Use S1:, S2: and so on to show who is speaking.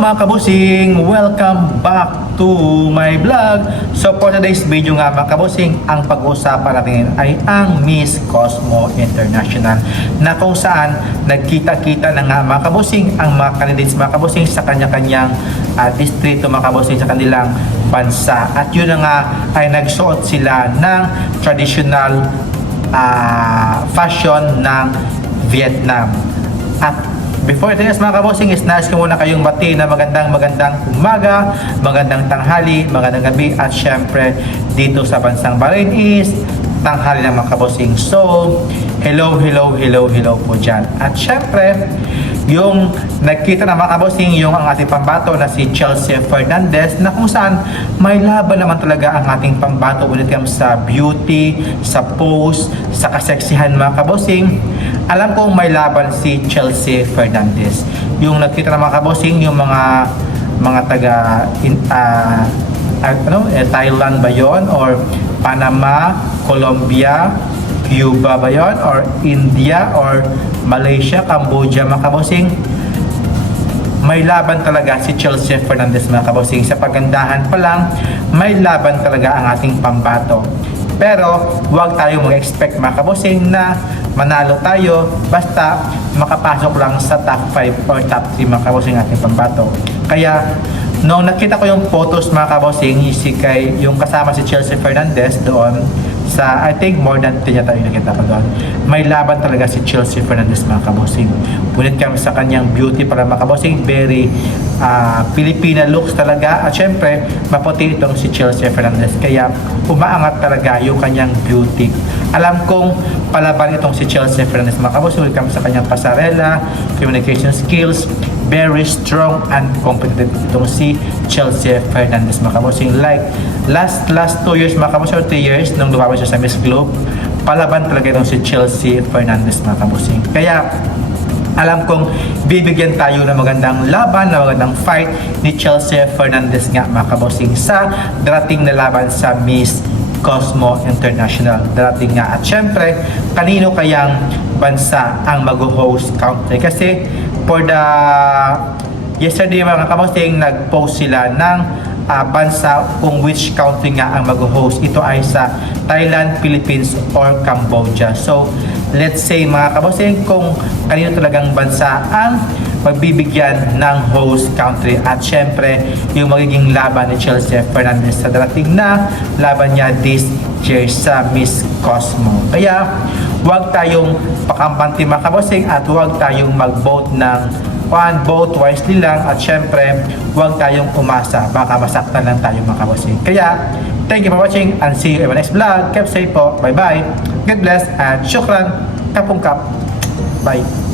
S1: mga kabusing! Welcome back to my vlog. So for today's video nga mga kabusing, ang pag-uusapan natin ay ang Miss Cosmo International na kung saan nagkita-kita na nga mga kabusing ang mga candidates mga kabusing sa kanya-kanyang ah, distrito mga kabusing sa kanilang bansa. At yun na nga ay nagsuot sila ng traditional ah, fashion ng Vietnam. At Before ito mga kabosing is nais ko muna kayong bati na magandang magandang umaga, magandang tanghali, magandang gabi at syempre dito sa bansang Bahrain is tanghali ng mga kabosing. So, hello, hello, hello, hello po dyan. At syempre, yung nagkita na mga kabosing yung ang ating pambato na si Chelsea Fernandez na kung saan may laban naman talaga ang ating pambato when it sa beauty, sa pose, sa kaseksihan mga kabosing alam kong may laban si Chelsea Fernandez. Yung nakita ng mga kabosing, yung mga mga taga in, ah, ano, eh, Thailand ba yon or Panama, Colombia, Cuba ba yon or India or Malaysia, Cambodia mga kabosing may laban talaga si Chelsea Fernandez mga kabosing. Sa pagandahan pa lang, may laban talaga ang ating pambato. Pero huwag tayo mag-expect mga kabosing na manalo tayo basta makapasok lang sa top 5 or top 3 mga kabosing ating pambato. Kaya nung nakita ko yung photos mga kabosing, si kay, yung kasama si Chelsea Fernandez doon sa I think more than 10 yata yung nakita ko doon. May laban talaga si Chelsea Fernandez mga kabosing. Punit kami sa kanyang beauty para mga kabosing, very ah, Filipina looks talaga. At syempre, maputi itong si Chelsea Fernandez. Kaya umaangat talaga yung kanyang beauty. Alam kong palaban itong si Chelsea Fernandez mga kabosing. Welcome sa kanyang pasarela, communication skills, very strong and competitive itong si Chelsea Fernandez mga kabosing. Like, last last 2 years mga kabosing, or 3 years, nung lumabas siya sa Miss Globe, palaban talaga itong si Chelsea Fernandez mga kabosing. Kaya, alam kong bibigyan tayo ng magandang laban, ng magandang fight ni Chelsea Fernandez nga mga kabosing sa darating na laban sa Miss Cosmo International. Darating nga. At syempre, kanino kayang bansa ang mag-host country? Kasi for the yesterday mga kabosing, nag-post sila ng ah, bansa kung which country nga ang mag-host. Ito ay sa Thailand, Philippines, or Cambodia. So, let's say mga kabosing kung kanino talagang bansa ang magbibigyan ng host country at syempre yung magiging laban ni Chelsea Fernandez sa darating na laban niya this year sa Miss Cosmo. Kaya huwag tayong pakampanti mga kabosing at huwag tayong mag-vote ng one vote wisely lang at syempre huwag tayong umasa baka masaktan lang tayo mga kabosing. Kaya thank you for watching and see you in my next vlog. Keep safe po. Bye bye. God bless and syukran. Kapong kap. Bye.